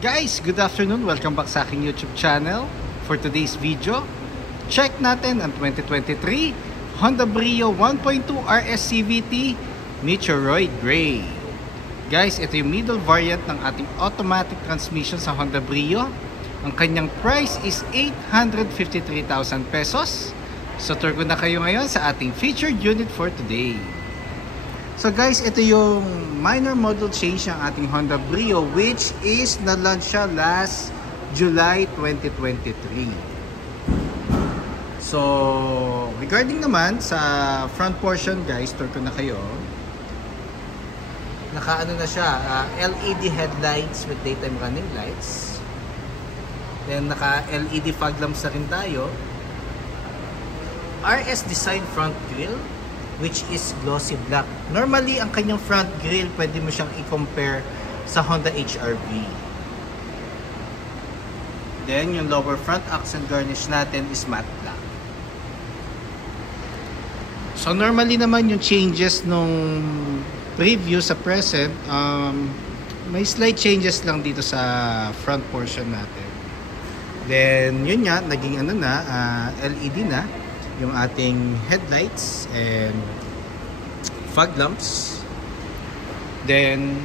Guys, good afternoon. Welcome back sa aking YouTube channel. For today's video, check natin ang 2023 Honda Brio 1.2 RS CVT Meteoroid Gray. Guys, ito yung middle variant ng ating automatic transmission sa Honda Brio. Ang kanyang price is 853,000 pesos. So tour ko na kayo ngayon sa ating featured unit for today. So guys, ito yung minor model change ng ating Honda Brio, which is na-launch siya last July 2023. So regarding naman sa front portion guys, tour ko na kayo. Naka-ano na siya, LED headlights with daytime running lights. Then naka LED fog lamps na rin tayo. RS design front grille, which is glossy black. Normally, ang kanyang front grille, pwede mo siyang i-compare sa Honda HR-V. Then, yung lower front accent garnish natin is matte black. So, normally naman yung changes nung preview sa present, may slight changes lang dito sa front portion natin. Then, yun nga, naging ano na, LED na yung ating headlights and fog lamps. Then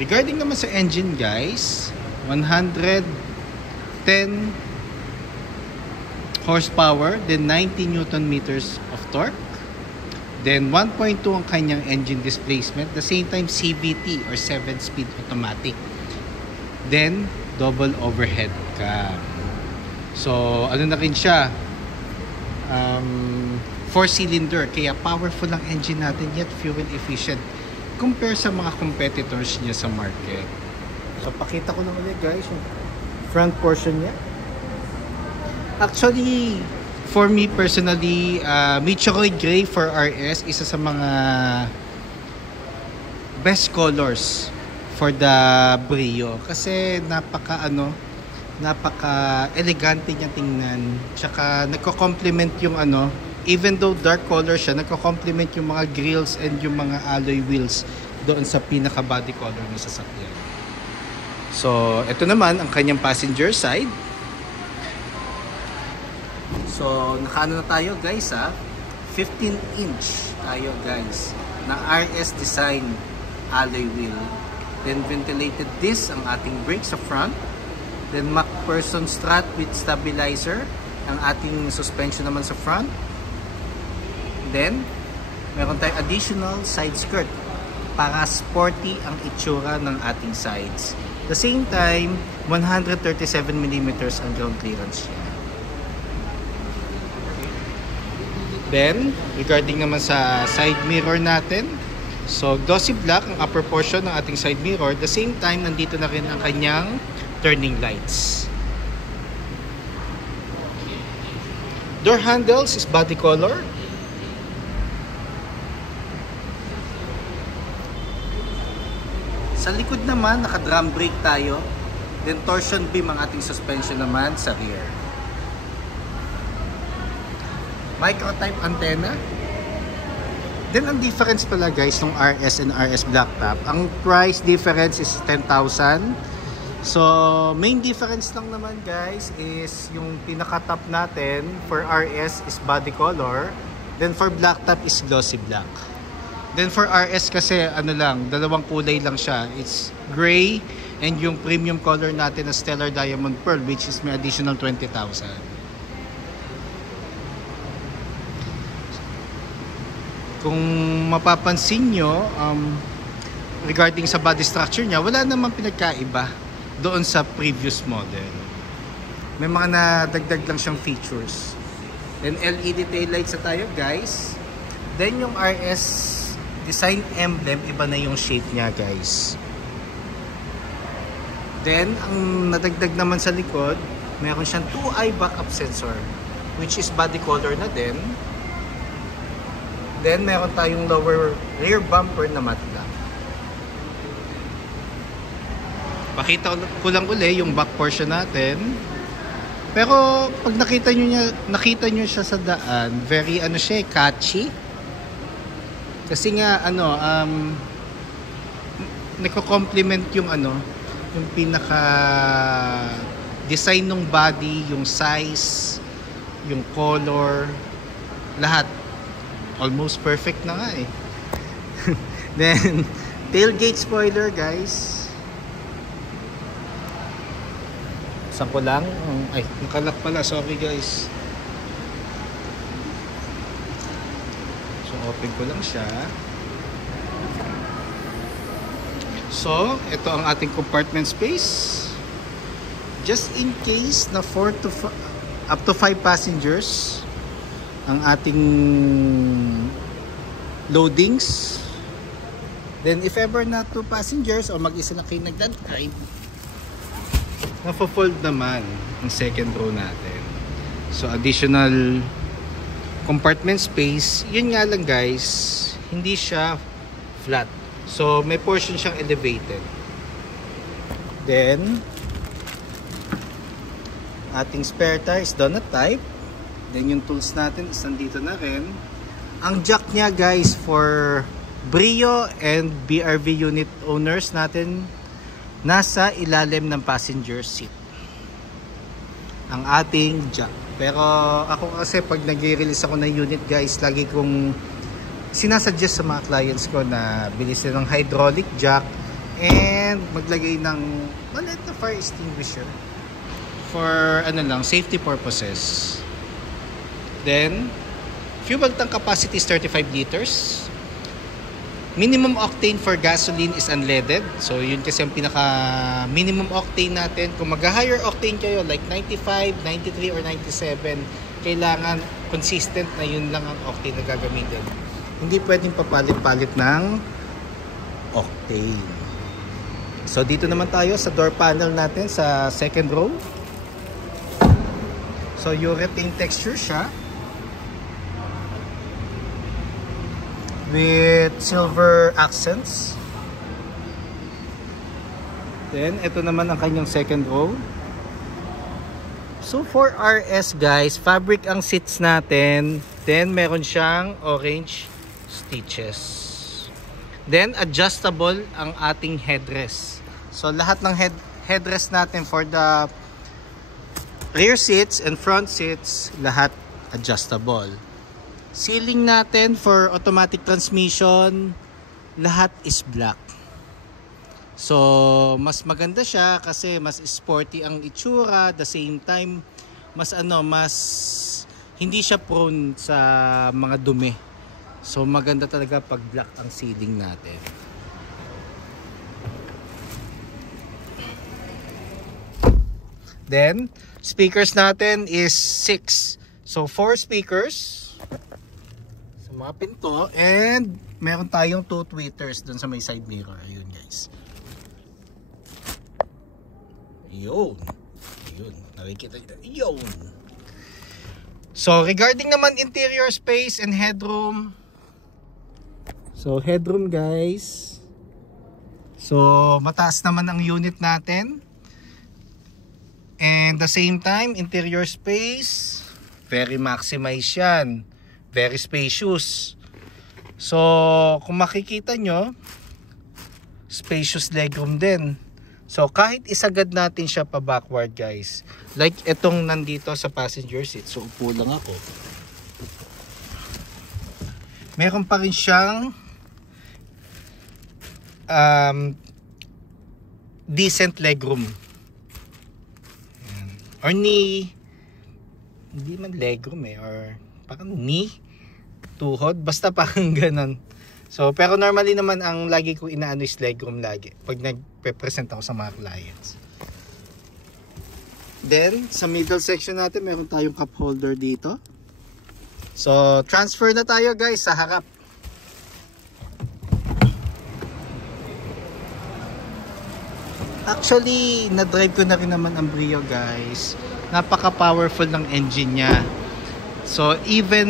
regarding naman sa engine guys, 110 horsepower, then 90 newton meters of torque, then 1.2 ang kanyang engine displacement, the same time CVT or 7-speed automatic, then double overhead cam. So ano na rin siya, 4-cylinder, kaya powerful ang engine natin yet fuel efficient compare sa mga competitors niya sa market. So pakita ko na ulit guys yung front portion niya. Actually for me personally, Meteoroid Gray for RS isa sa mga best colors for the Brio kasi napaka elegante niya tingnan, tsaka nagko-complement yung even though dark color siya, nagko-complement yung mga grills and yung mga alloy wheels doon sa pinaka body color ng sasakyan. So ito naman ang kanyang passenger side. So nakaano na tayo guys 15-inch tayo guys na RS design alloy wheel, then ventilated disc ang ating brakes sa front. Then MacPherson strut with stabilizer ang ating suspension naman sa front. Then meron tayong additional side skirt para sporty ang itsura ng ating sides. The same time, 137mm ang ground clearance niya. Then regarding naman sa side mirror natin, so glossy black ang upper portion ng ating side mirror. The same time, nandito na rin ang kanyang turning lights. Door handles is body color. Sa likod naman, naka-drum brake tayo. Then torsion beam ang ating suspension naman sa rear. Micro-type antenna. Then ang difference pala guys ng RS and RS Blacktop, ang price difference is 10,000. So, main difference lang naman guys is yung pinaka-top natin for RS is body color. Then for blacktop is glossy black. Then for RS kasi dalawang kulay lang siya. It's gray and yung premium color natin na Stellar Diamond Pearl, which is may additional 20,000. Kung mapapansin nyo, regarding sa body structure niya, wala namang pinagkaiba doon sa previous model. May mga nadagdag lang siyang features. Then LED taillights na tayo guys. Then yung RS design emblem, iba na yung shape niya guys. Then ang nadagdag naman sa likod, meron siyang 2-eye backup sensor, which is body color na din. Then meron tayong lower rear bumper na matte black. Pakita ko lang uli yung back portion natin. Pero pag nakita nyo siya sa daan, very siya catchy. Kasi nga nagko-complement yung yung pinaka design ng body, yung size, yung color, lahat almost perfect na nga eh. Then tailgate spoiler guys, saan ko lang, ay nakalak pala, sorry guys. So open ko lang siya. So ito ang ating compartment space, just in case na 4 to 5, up to 5 passengers ang ating loadings. Then if ever na 2 passengers o mag-isa na kayo nagdadrive, na-fold naman ang second row natin. So additional compartment space. Yun nga lang guys, hindi siya flat. So may portion siyang elevated. Then ating spare tire is donut type. Then yung tools natin is nandito na rin. Ang jack niya guys, for Brio and BRV unit owners natin, nasa ilalim ng passenger seat ang ating jack. Pero ako kasi pag nag-release ako ng unit guys, lagi kong sinasuggest sa mga clients ko na bilisin ng hydraulic jack and maglagay ng maliit na fire extinguisher for ano lang, safety purposes. Then fuel tank capacity is 35 liters. Minimum octane for gasoline is unleaded. So yun kasi ang pinaka minimum octane natin. Kung mag-higher octane kayo like 95, 93 or 97, kailangan consistent na yun lang ang octane na gagamitin. Hindi pwedeng papalit-palit ng octane. So dito naman tayo sa door panel natin sa second row. So urethane texture siya with silver accents. Then ito naman ang kanyang second row. So for RS guys, fabric ang seats natin. Then meron siyang orange stitches. Then adjustable ang ating headrest. So lahat ng headrest natin for the rear seats and front seats, lahat adjustable. Ceiling natin for automatic transmission, lahat is black. So mas maganda siya kasi mas sporty ang itsura, the same time mas hindi siya prone sa mga dumi. So maganda talaga pag black ang ceiling natin. Then speakers natin is 6. So 4 speakers sa mga pinto, and meron tayong 2 tweeters dun sa may side mirror. Ayun guys. Yun. Nakikita nyo. Yun. So regarding naman interior space and headroom. So headroom guys. So mataas naman ang unit natin. And the same time, interior space, very maximized yan. Very spacious. So, kung makikita nyo, spacious legroom din. So, kahit isagad natin siya pa backward guys. Like itong nandito sa passenger seat. So, upo lang ako. Meron pa rin siyang decent legroom. Or knee, hindi man legroom or parang knee, tuhod, basta parang ganon. So pero normally naman ang lagi ko inaano is legroom lagi pag nagpe-present ako sa mga clients. Then sa middle section natin meron tayong cup holder dito. So transfer na tayo guys sa harap. Actually, na-drive ko na rin naman ang Brio guys. Napaka-powerful ng engine niya. So, even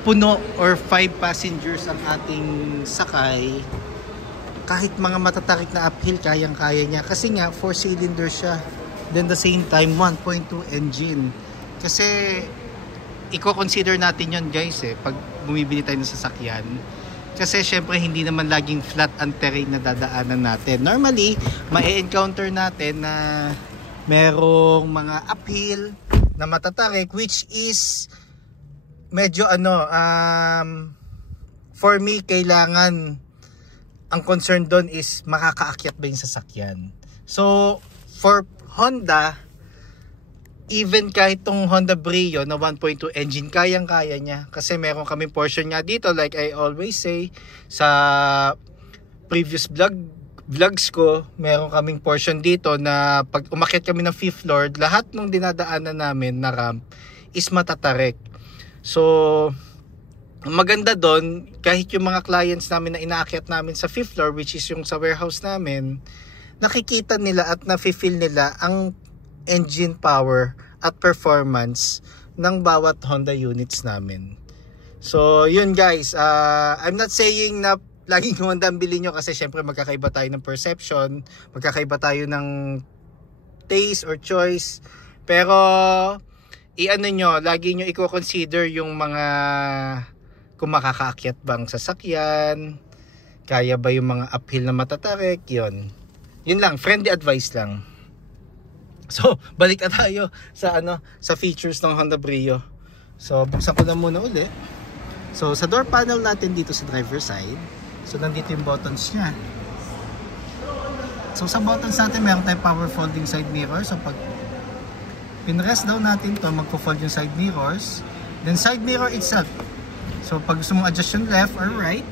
puno or 5 passengers ang ating sakay, kahit mga matatarik na uphill, kayang-kaya niya. Kasi nga, 4-cylinder siya. Then the same time, 1.2 engine. Kasi, i-consider natin yon guys pag bumibili tayo ng sasakyan. Kasi syempre hindi naman laging flat ang terrain na dadaanan natin. Normally, ma-encounter natin na merong mga uphill na matatarik, which is medyo for me, kailangan, ang concern doon is makakaakyat ba yung sasakyan. So for Honda, even kahit tong Honda Brio na 1.2 engine, kayang-kaya niya. Kasi meron kaming portion nga dito, like I always say, sa previous vlogs ko, meron kaming portion dito na pag umakyat kami ng 5th floor, lahat ng dinadaanan namin na ramp is matatarik. So, maganda doon, kahit yung mga clients namin na inaakyat namin sa 5th floor, which is yung sa warehouse namin, nakikita nila at nafe-feel nila ang engine power at performance ng bawat Honda units namin. So yun guys, I'm not saying na laging Honda ang bilhin nyo, kasi syempre magkakaiba tayo ng perception, magkakaiba tayo ng taste or choice, pero lagi nyo i-consider yung mga, kung makakaakyat bang sasakyan, kaya ba yung mga uphill na matatarik, yun lang, friendly advice lang. So, balik na tayo sa sa features ng Honda Brio. So, buksan ko na muna uli. So, sa door panel natin dito sa driver side, so nandito yung buttons niya. So, sa buttons natin, meron tayong power folding side mirror. So, pag pinrest down natin to, magpo-fold yung side mirrors. Then, side mirror itself. So, pag gusto mong adjust yung left or right,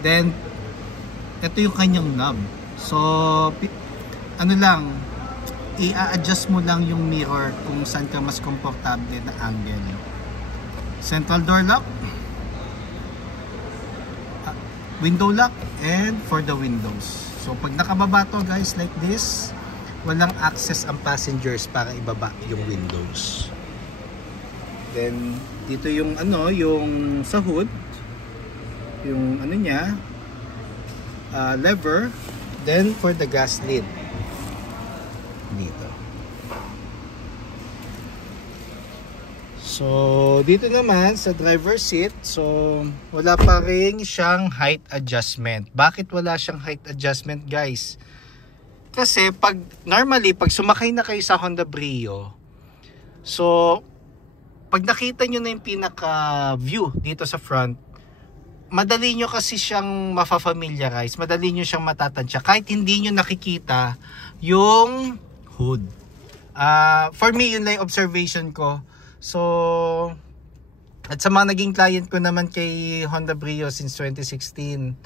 then, ito yung kanyang knob. So, i-adjust mo lang yung mirror kung saan ka mas komportable na angle. Central door lock, window lock, and for the windows. So pag nakababa to guys like this, walang access ang passengers para ibaba yung windows. Then dito yung yung sa hood, yung niya, lever. Then for the gas lid, dito. So dito naman sa driver seat, so wala pa rin siyang height adjustment. Bakit wala siyang height adjustment guys? Kasi normally pag sumakay na kayo sa Honda Brio, so pag nakita nyo na yung pinaka view dito sa front, madali nyo kasi siyang mafafamiliarize, madali nyo siyang matatansya kahit hindi nyo nakikita yung hood. For me, yun lang yung observation ko. So, at sa mga naging client ko naman kay Honda Brio since 2016,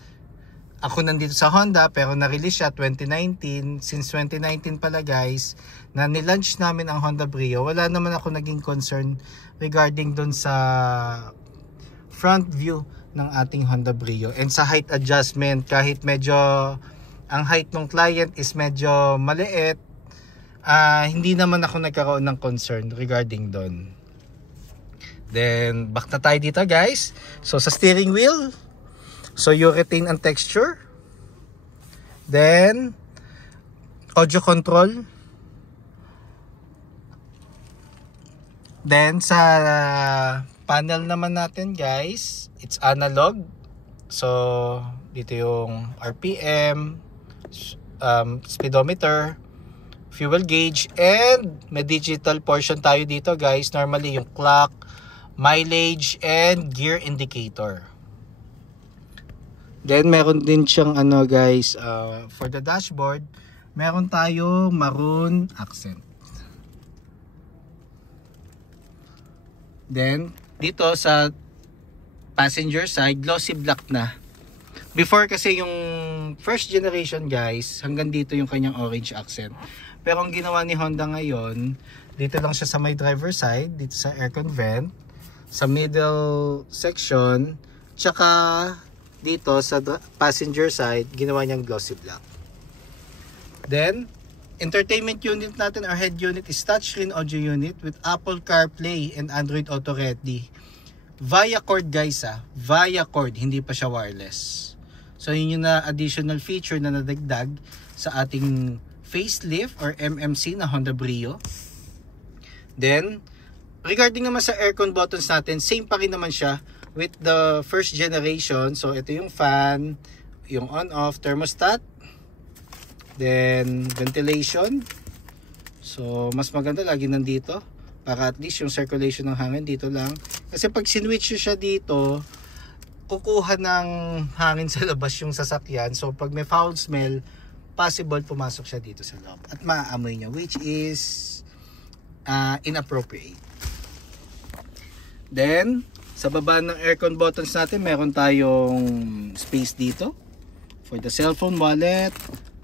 ako nandito sa Honda pero na-release siya 2019. Since 2019 pala guys, na nilaunch namin ang Honda Brio, wala naman ako naging concern regarding dun sa front view ng ating Honda Brio. And sa height adjustment, kahit medyo ang height ng client is medyo maliit, hindi naman ako nagkaroon ng concern regarding doon. Then back na tayo dito guys. So sa steering wheel, so you retain ang texture. Then audio control. Then sa panel naman natin guys, it's analog. So dito yung RPM, speedometer, fuel gauge, and may digital portion tayo dito guys. Normally yung clock, mileage, and gear indicator. Then meron din siyang guys, for the dashboard, meron tayo maroon accent. Then dito sa passenger side, glossy black na. Before kasi yung first generation guys, hanggang dito yung kanyang orange accent. Pero ang ginawa ni Honda ngayon, dito lang siya sa may driver side, dito sa aircon vent, sa middle section, tsaka dito sa passenger side, ginawa niyang glossy black. Then, entertainment unit natin, our head unit is touchscreen audio unit with Apple CarPlay and Android Auto Ready. Via cord guys via cord, hindi pa siya wireless. So yun yung additional feature na nadagdag sa ating facelift or MMC na Honda Brio. Then, regarding naman sa aircon buttons natin, same pa rin naman siya. with the first generation. So ito yung fan, yung on-off, thermostat, then ventilation. So mas maganda lagi nandito para at least yung circulation ng hangin dito lang. Kasi pag sinwitch siya dito, kukuha ng hangin sa labas yung sasakyan. So pag may foul smell, possible pumasok siya dito sa loob at maaamoy niya, which is inappropriate. Then sa baba ng aircon buttons natin, meron tayong space dito for the cellphone, wallet.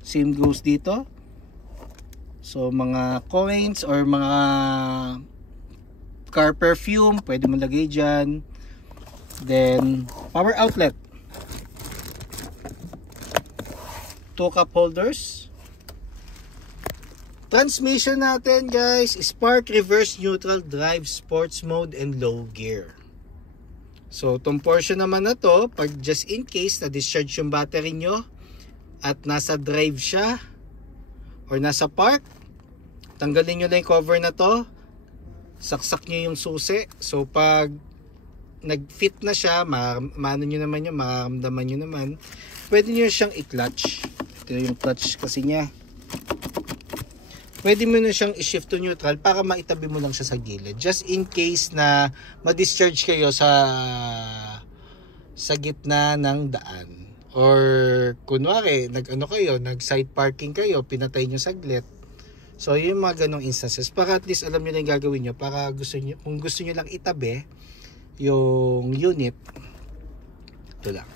Same goes dito. So mga coins or mga car perfume, pwede mo lagay dyan. Then power outlet, 2 cup holders. Transmission natin guys, spark, reverse, neutral, drive, sports mode, and low gear. So itong portion naman na to, pag just in case na discharge yung battery nyo at nasa drive siya or nasa park, tanggalin nyo lang yung cover na to, saksak nyo yung susi. So pag nag-fit na siya, maano nyo naman yun, makaramdaman nyo naman, pwede nyo siyang i-clutch. Ito yung clutch kasi niya. Pwede mo na siyang i-shift to neutral para maitabi mo lang siya sa gilid. Just in case na ma-discharge kayo sa gitna ng daan. Or kunwari, nag-side parking kayo, pinatay nyo saglit. So yung mga ganong instances, para at least alam nyo na yung gagawin nyo, para kung gusto nyo lang itabi yung unit, ito lang.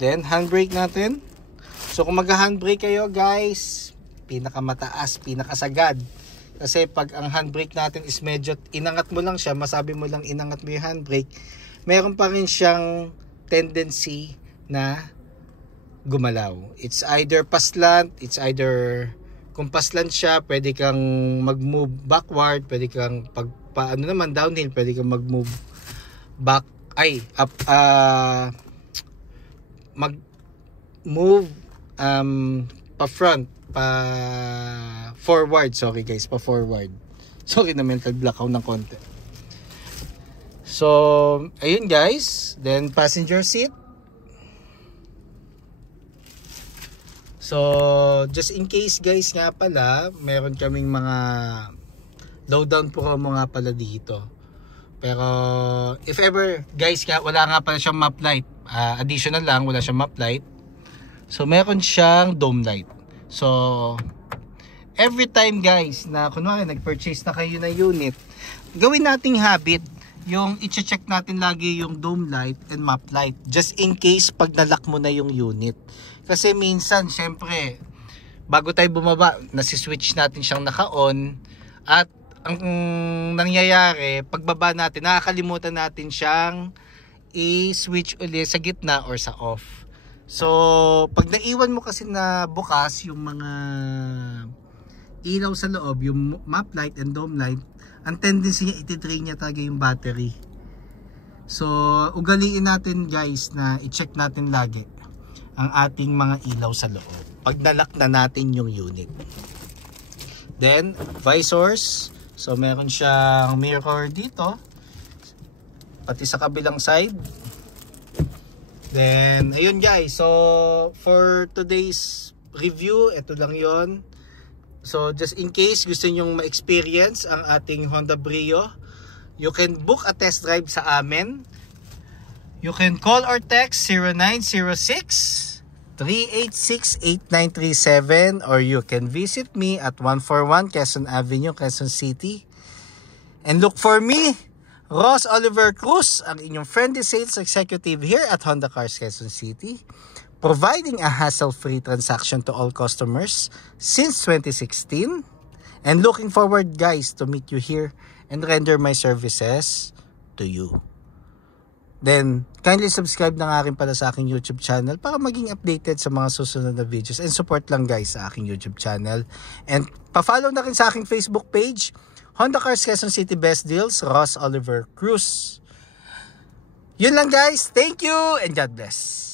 Then handbrake natin. So kung mag-handbrake kayo guys, pinakamataas, pinakasagad. Kasi pag ang handbrake natin is medyo inangat mo lang siya, masabi mo lang inangat mo yung handbrake, meron pa rin siyang tendency na gumalaw. It's either paslant, kung paslant siya, pwede kang mag-move backward, pwede kang downhill, pwede kang mag-move mag-move pa front, pa forward. Sorry guys, pa forward. Sorry na mental block ako ng konti. So ayun guys, then passenger seat. So just in case guys nga pala, meron kaming mga low down promo nga pala dito. Pero if ever guys nga wala nga pala siyang map light, additional lang, wala siyang map light. So meron siyang dome light. So every time guys na kunwari nag-purchase na kayo ng unit, gawin nating habit yung i-check natin lagi yung dome light and map light, just in case pag nalock mo na yung unit. Kasi minsan syempre bago tayo bumaba, nasi-switch natin siyang naka-on, at ang nangyayari pagbaba natin, nakakalimutan natin siyang i-switch ulit sa gitna or sa off. So pag naiwan mo kasi na bukas yung mga ilaw sa loob, yung map light and dome light, ang tendency niya iti-drain niya talaga yung battery. So ugaliin natin guys na i-check natin lagi ang ating mga ilaw sa loob pag nalock na natin yung unit. Then visors, so meron siyang mirror dito pati sa kabilang side. Then ayun guys, so for today's review, ito lang yon. So just in case gusto nyong ma-experience ang ating Honda Brio, you can book a test drive sa amin. You can call or text 0906-386-8937, or you can visit me at 141 Quezon Avenue, Quezon City. And look for me, Ross Oliver Cruz, ang inyong friendly sales executive here at Honda Cars Quezon City, providing a hassle-free transaction to all customers since 2016, and looking forward guys to meet you here and render my services to you. Then kindly subscribe na nga rin pala sa aking YouTube channel para maging updated sa mga susunod na videos, and support lang guys sa aking YouTube channel, and pa-follow na rin sa aking Facebook page, Honda Cars Quezon City Best Deals, Ross Oliver Cruz. Yun lang guys, thank you and God bless.